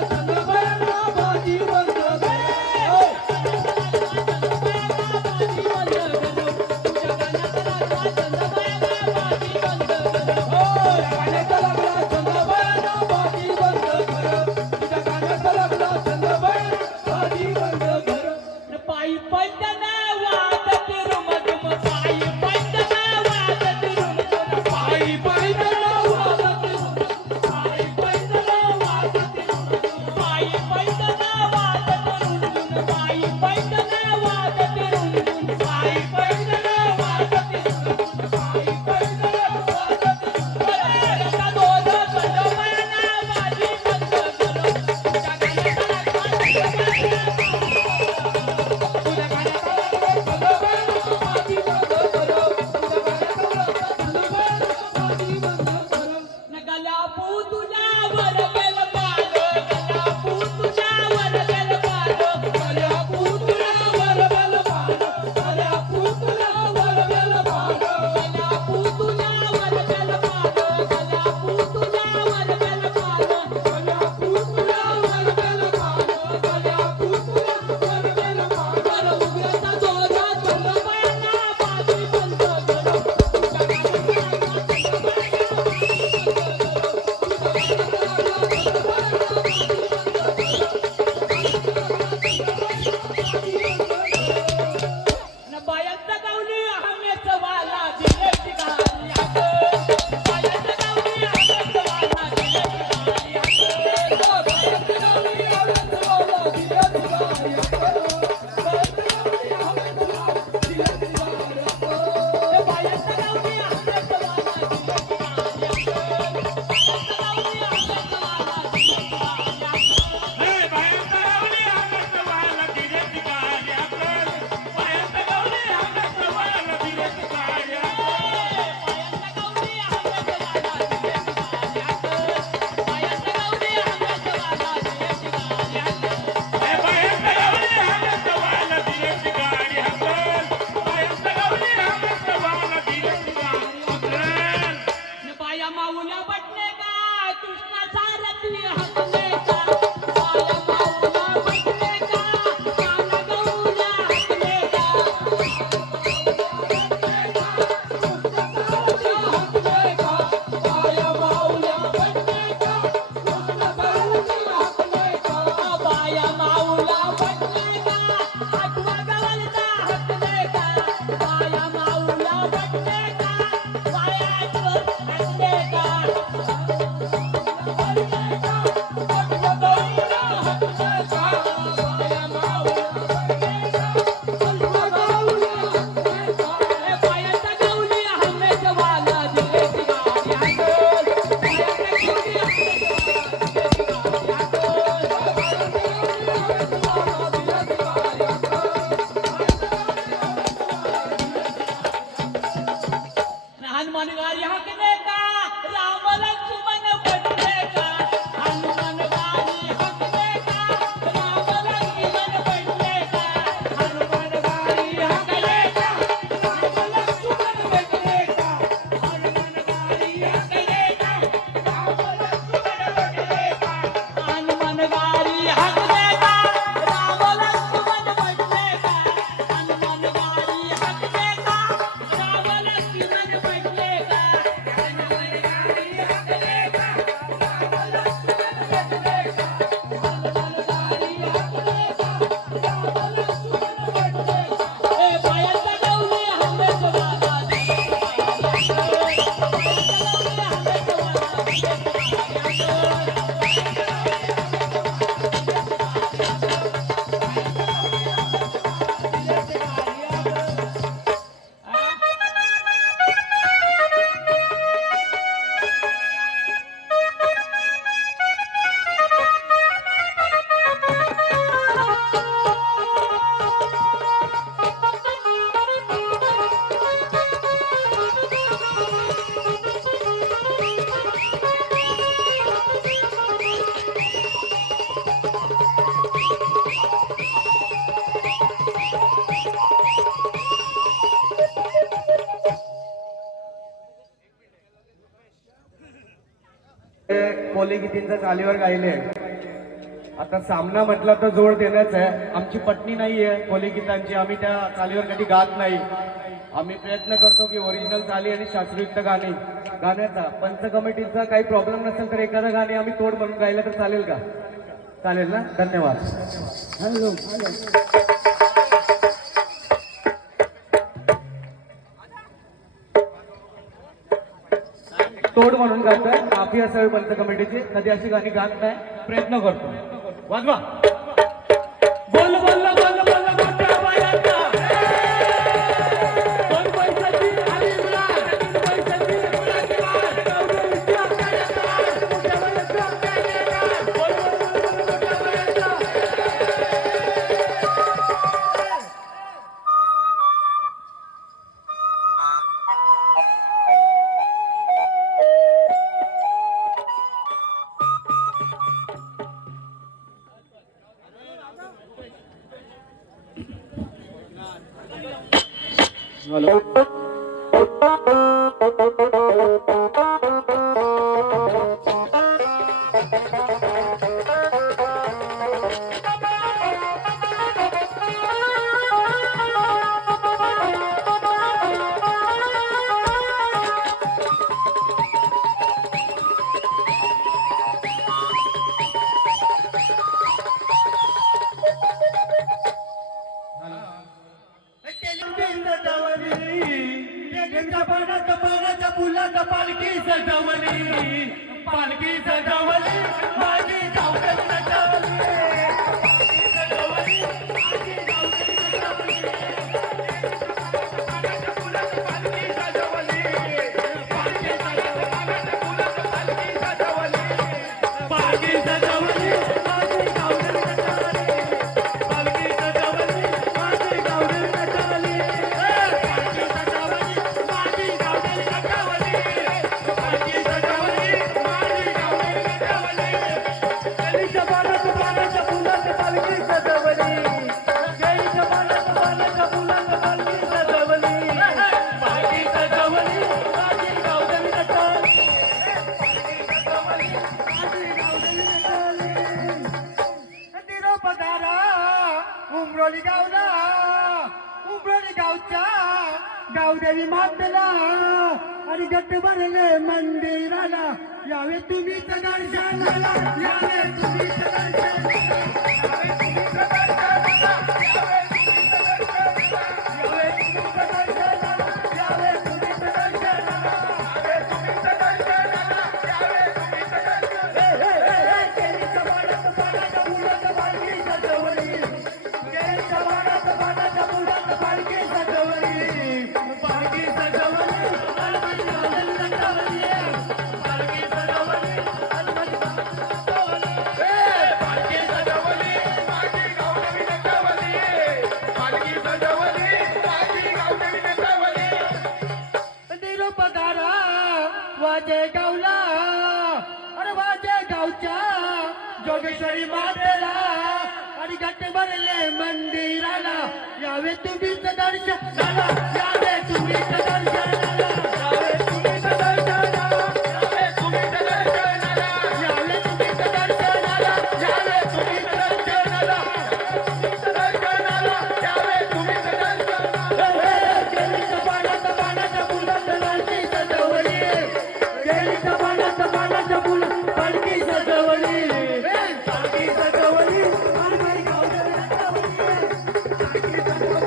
कोली गीतींचा चालीवर गायले. आता सामना म्हटलं तर जोड देण्याच आहे. आमची पत्नी नाही आहे कोली गीतांची, आम्ही त्या चालीवर कधी गात नाही. आम्ही प्रयत्न करतो की ओरिजिनल चाली आणि शास्त्रोक्त गाणी गाण्याचा. पंच कमिटीचा काही प्रॉब्लेम नसेल तर एखादं गाणे आम्ही तोड म्हणून गायलं तर चालेल का? चालेल ना? धन्यवाद. तोड म्हणून गातोय. माफी असावी पंच कमिटीची, कधी अशी गाणी गात नाही. प्रयत्न करतो. वाजवा. बोल बोल बोल बोल मोठ्या बायांना दोन पैशाची आणि मुला, तीन पैशाची मुलाची वाट, गौरवीच्या गाण्याचा आवाज, मोठ्या बायांचा गाण्याचा. बोल बोल बोल बोल मोठ्या बायांना. पाण्याच्या फुलात पालखी सजवली, पालखी सजवली, माझी धावपळ सजवली, पालखी सजवली, माझी धावपळ सजवली. पाण्याच्या फुलात पालखी सजवली, पालखी सजवली, पाण्याच्या फुलात पालखी सजवली, पालखी सजवली, माझी धावपळ सजवली, पालखी सजवली, माझी धावपळ सजवली. उमरोली गावला, उमरोली गावच्या गावदेवी मातेला आणि गट्ट भरले मंदिराला. यावे तुम्हीच दर्शनाला, यावे तुम्हीच दर्शनाला, यावे तुम्हीच दर्शनाला, यावे तुम्हीच दर्शनाला, यावे तुम्हीच दर्शनाला, यावे तुम्हीच दर्शनाला, यावे तुम्हीच दर्शनाला. केळीच्या पानात पानाच्या फुलात पालखी सजवली, केळीच्या पानात पानाच्या फुलात पालखी सजवली, पालखी सजवली, पालखी सजवली, पालखी सजवली, पालखी सजवली, माझी गावदेवी नटवली, पालखी सजवली, माझी गावदेवी नटवली. निरोप दारा वाजे गावला, अरे वाजे गावच्या जोगेश्वरी मातेला आणि गट्ट भरले मंदिराला. यावे तुम्हीच दर्शनाला, यावे तुम्हीच दर्शनाला, यावे तुम्हीच दर्शनाला, यावे तुम्हीच दर्शनाला, यावे तुम्हीच दर्शनाला, यावे तुम्हीच दर्शनाला, यावे तुम्हीच दर्शनाला. केळीच्या पानात पानाच्या फुलात पालखी सजवली, केळीच्या पानात पानाच्या फुलात पालखी सजवली, पालखी सजवली, पालखी गावदेवी नटवली, पालखी सजवली.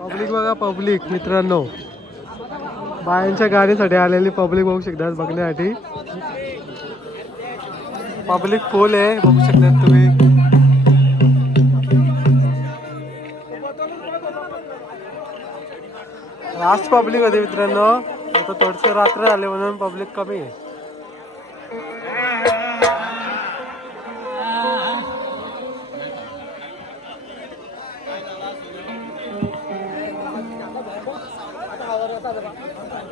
पब्लिक बघा, पब्लिक मित्रांनो, बायांच्या गाडीसाठी आलेली पब्लिक बघू शकतात बघण्यासाठी. पब्लिक फुल आहे बघू शकता तुम्ही. लास्ट पब्लिक होते मित्रांनो. आता थोडस रात्र झाले म्हणून पब्लिक कमी आहे.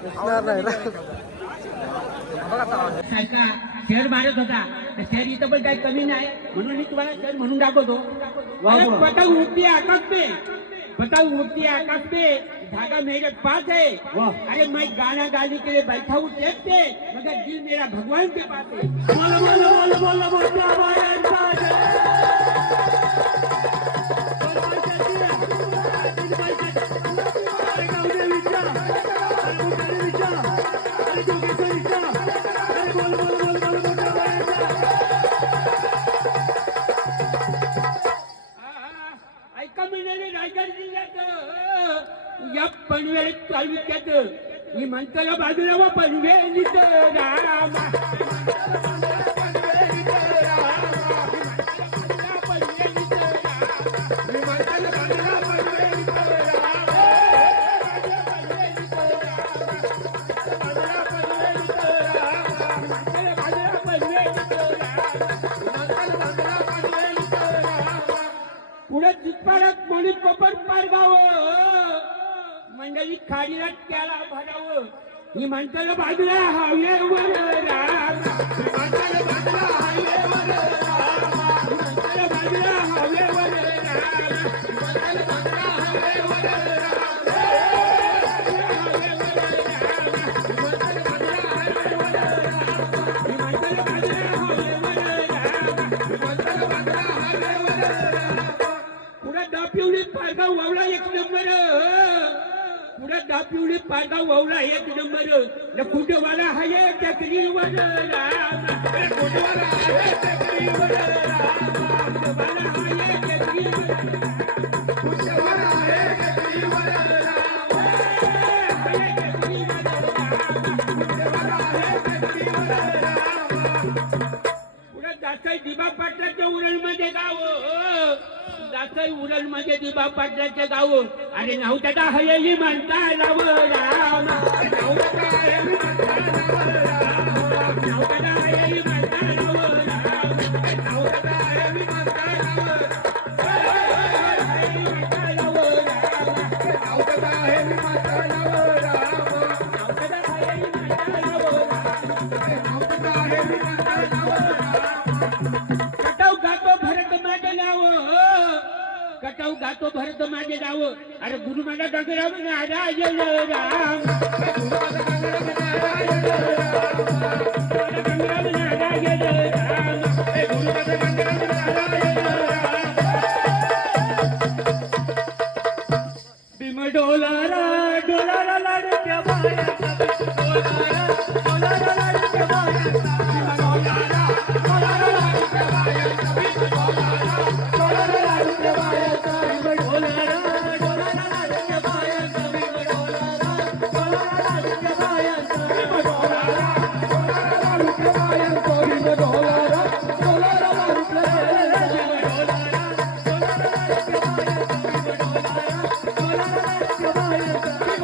दिसणार नाही ना. सारखा शहर मारत होता. शहर इथं पण काही कमी नाही म्हणून मी तुम्हाला शहर म्हणून दाखवतो. अरे पतंग उड़ती है आकाश में, पतंग उड़ती है आकाश में, धागा मेरे पास है. अरे मैं गाना गाने के लिए बैठा हूँ टेप पे, मगर दिल मेरा भगवान के पास है. बोलो बोलो बोलो बोलो बोलो भगवान का ऐका म्हणजे रायगड जिल्ह्यात या पनवेल तालुक्यात मी म्हणतो बाजूला व पनवेलीत रामा पुढे चितपाडात मोडी कोपर पारगाव मंडळी खाडीला त्याला भरावं. ही म्हणताना बाजूला हायवेवर राम, म्हणताना बाजूला हायवेवर राम, म्हणताना बाजूला हायवेवर राम, म्हणताना बाजूला हायवेवर राम, पुढे दापिवली पारगाव वावला एक नंबर. पुढे दापिवली पारगाव वावला एक नंबर. कुठवाला हाय टेकडीवर राम, कुठवाला हाय टेकडीवर राम, कुठवाला हाय टेकडीवर राम, कुठवाला हाय टेकडीवर राम, हाय टेकडीवर राम, कुठवाला हाय टेकडीवर राम. पुढे दासाई दिबा पाटलाच्या उरणमध्ये गाव, दासाई उरण मध्ये दिबा पाटलाचे गाव. अरे नाव त्याचा हयली म्हणता नाव राम, नाव त्याचा हयली म्हणता नाव राम, नाव त्याचा हयली म्हणता नाव राम, नाव त्याचा हयली म्हणता नाव राम, हयली म्हणता नाव राम, नाव त्याचा हयली म्हणता नाव राम, नाव त्याचा हयली म्हणता नाव राम, नाव त्याचा हयली म्हणता नाव राम. कटाव गातो भरत माझे नाव, कटाव गातो भरत माझे नाव. अरे गुरु माझा डंगराव नारायण राम, गुरु माझा डंगराव नारायण राम, डंगराव नारायण राम, गुरु माझा डंगराव नारायण राम. भीम डोलारा डोलारा लाडक्या बाळाचा, डोलारा डोलारा लाडक्या बाळाचा, डोलारा डोलारा लाडक्या बाळाचा, डोलारा डोलारा लाडक्या बाळाचा, डोलारा डोलारा लाडक्या बाळाचा, डोलारा डोलारा लाडक्या बाळाचा, डोलारा डोलारा लाडक्या बाळाचा, डोलारा डोलारा लाडक्या बाळाचा, डोलारा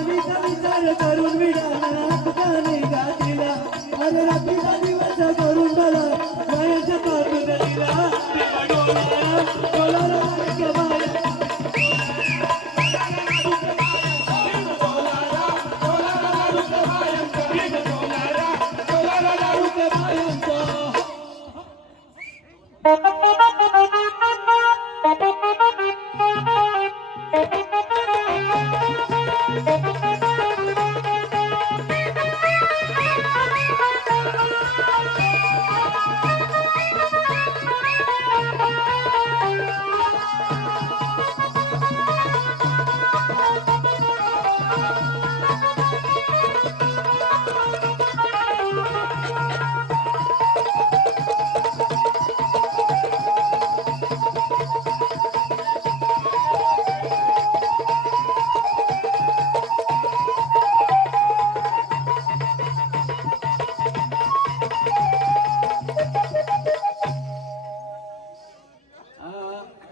विचार करून विडाला तुझ्याने गाठीला अरे रात्रीचा दिवस करून मला वयाच्या पाठून दिला डोलारा मार्ग बाया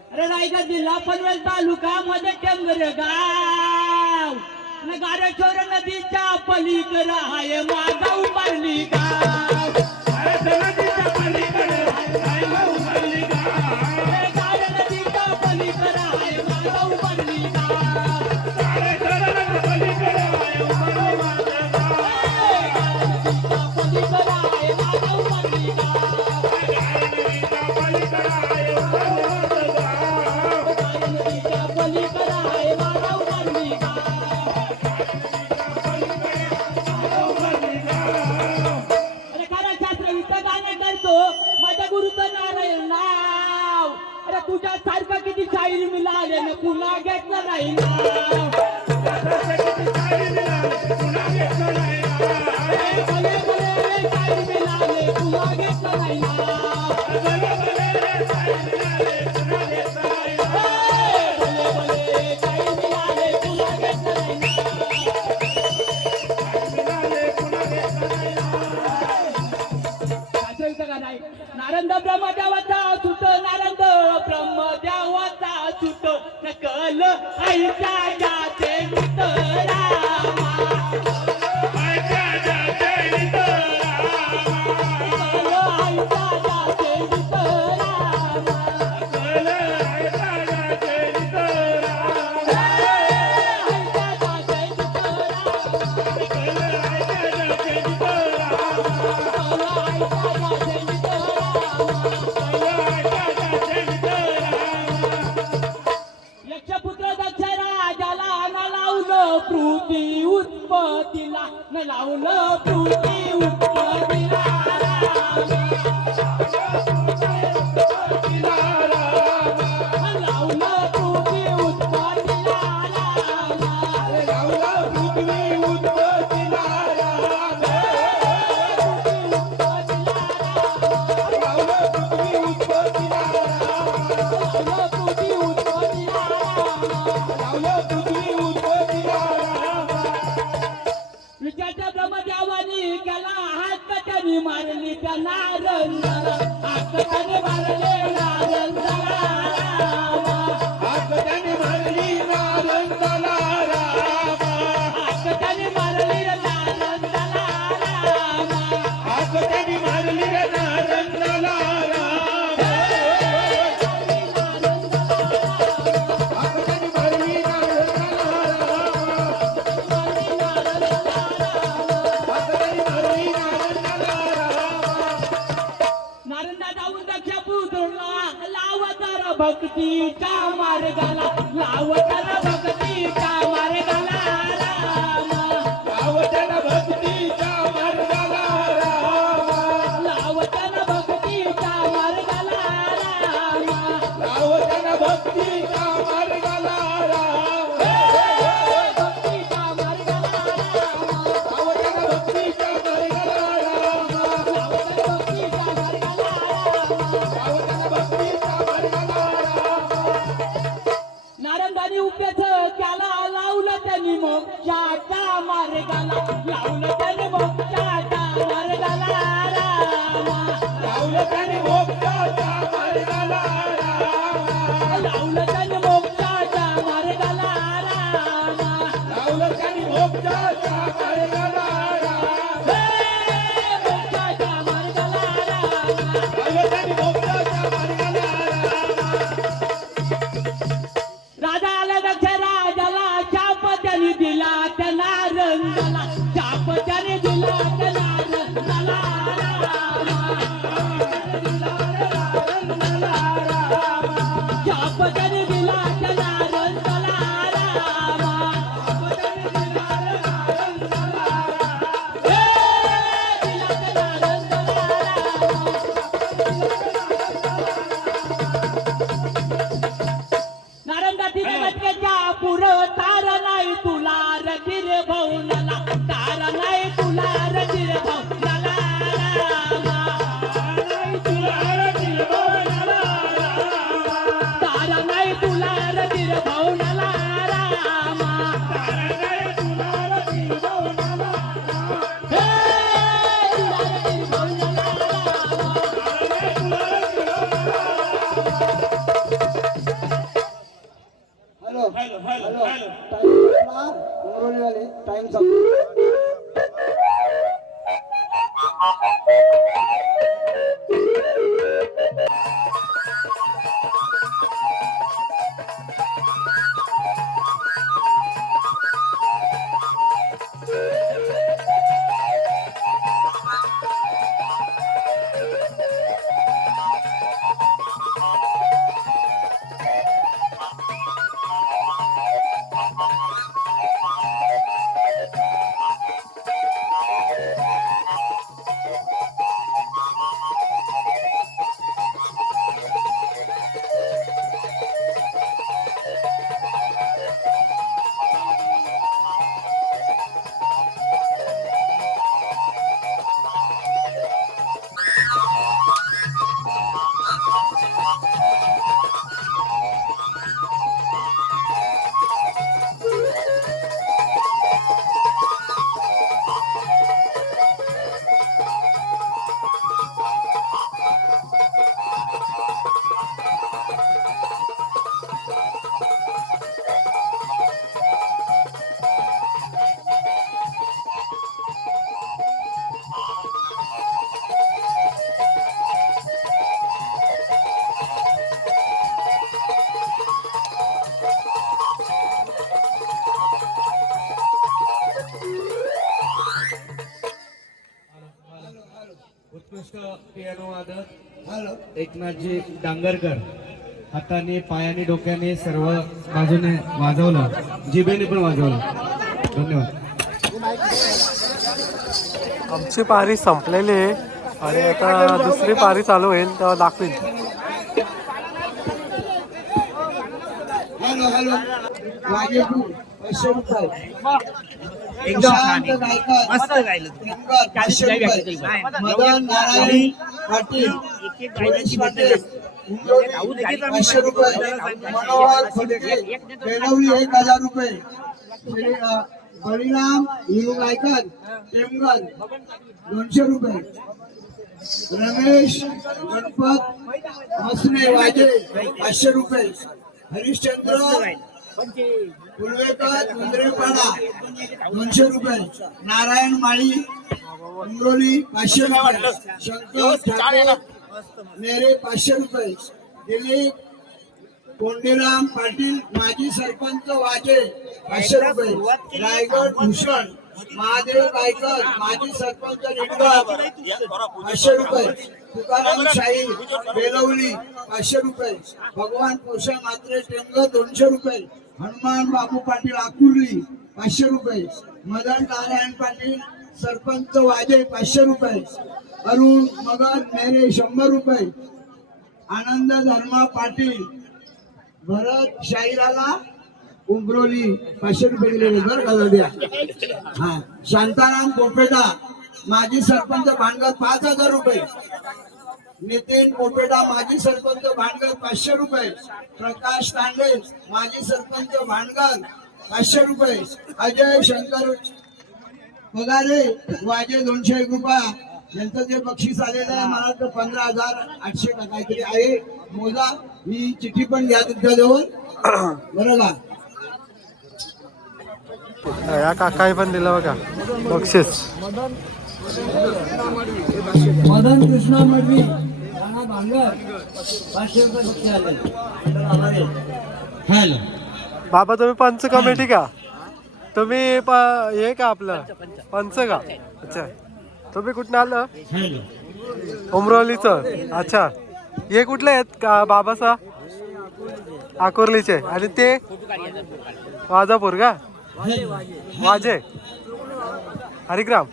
अरे रायगड जिल्हा पनवेल तालुका मध्ये टेंगर गाव गारेश्वर नदीच्या पलीकडे आहे माझा उभारली गाव गारे नदीच्या पलीकडे आहे माझा उभारली गाव तुझ्या सारखं किती शाहीर मिळाले ना पुन्हा घेतलं नाही पुन्हा घेतलं नाही नारंद ब्रह्मदेवाचा सुत नारंद ब्रह्मदेवाचा सुत नकल आईच्या जाते मितरामा आईच्या जाते मितरामा आईच्या जाते मितरामा नकल आईच्या जाते मितरामा आईच्या जाते मितरामा नकल आईच्या जाते यक्षपुत्र दक्ष राजाला न लावलं पृथ्वी उत्पत्तीला न लावलं पृथ्वी उत्पत्तीला लावलं पृथ्वी उत्पत्तीला लावलं पृथ्वी उत्पत्तीला विचारच्या ब्रह्मदेवानी केला हात त्याने मारली त्या नारंगाला हात त्याने मारले नारंगाला हात त्याने मारली नारंगाला हात त्याने मारली नारंगाला हात त्याने मारली नारंगाला भक्तीच्या मार्गाला लावताना भक्तीच्या मार्गाला लावताना भक्तीच्या मार्गाला लावताना भक्तीच्या मार्गाला लावताना भक्तीच्या मार्गाला भक्तीच्या मार्गाला लावताना भक्तीच्या मार्गाला लावताना भक्तीच्या मार्गाला लावताना भक्तीच्या नारंगाने उप्याच त्याला लावलं त्यांनी मोक्षाच्या मार्गाला लावलं त्याने मोक्षाच्या मार्गाला लावलं त्याने मोक्षाच्या मार्गाला लावलं त्याने मोक्षाच्या मोक्षाच्या मार्गाला राम. मोक्षाच्या मार्गाला राम. अयोध्याने मोक्षाच्या मार्गाला राम. राजा आला दक्ष राजाला शाप त्याने दिला त्याला रंगाला शाप त्याने दिला त्याला रंगाला शाप त्याने दिला त्याला रंगाला नारंगाती जगतच्या पुर तार नाही तुला रतीर भाऊनाला तार नाही तुला रतीर भाऊनाला तार नाही तुला रतीर भाऊनाला रामा हे तुला रतीर भाऊनाला hello hello hello hello time संपला. उत्कृष्ट पियानो वादक एकनाथजी डांगरकर हाताने पायाने डोक्याने सर्व बाजूने वाजवलं जिभेने पण वाजवलं. धन्यवाद. आमची पारी संपलेली आहे आणि आता दुसरी पारी चालू होईल तेव्हा दाखवीन. हॅलो हॅलो वाजेपूर 500 रुपये. एकदम छान आहे. मस्त गायलं तुम्ही. मदन नारायण पाटील 500 रुपये. मनोहर फडके बेलवली 1000 रुपये. बळीराम हिरू गायकर टेमगल 200 रुपये. रमेश गणपत मसने वाजे 500 रुपये. हरिश्चंद्र कुलवेकर उंदरेपाडा 200 रुपये. नारायण माळी उमरोली 500 रुपये. शंकर ठाकूर मेरे 500 रुपये. दिलीप कोंडीराम पाटील माजी सरपंच वाजे 500 रुपये. रायगड भूषण महादेव गायकर माजी सरपंच निडगाव 500 रुपये. तुकाराम शाही बेलवली 500 रुपये. भगवान पोषा मात्रे टेमगर 200 रुपये. हनुमान बाबू पाटील आकुर्ली 500 रुपये. मदन नारायण पाटील सरपंच वाजे 500 रुपये. अरुण मगर मेरे 100 रुपये. आनंद धर्मा पाटील भरत शाहिराला उमरोली 500 रुपये दिलेले बरं का द्या. हा शांताराम पोपेटा माजी सरपंच भांडगर 5000 रुपये. नितीन पोपेटा माजी सरपंच भांडगर 500 रुपये. प्रकाश तांडे माजी सरपंच भांडगर 500 रुपये. अजय शंकर पगारे वाजे 201 रुपया. यांचं जे बक्षीस आलेलं आहे मला वाटतं 15,800 का काहीतरी आहे. मोजा ही चिठ्ठी पण घ्या तुमच्याजवळ बरं का. या काकाही पण दिलं बघा बक्षीस. मदन कृष्णा मडवी राणा भांगर 500 रुपये बक्षीस आले. हॅलो. बाबा तुम्ही पंच कमिटी का? तुम्ही हे का आपलं पंच का? अच्छा तुम्ही कुठं आलं? उमरवलीचं. अच्छा हे कुठले आहेत का बाबासा? आकुर्लीचे. आणि ते वाजापूर का? वाजे हरिग्राम.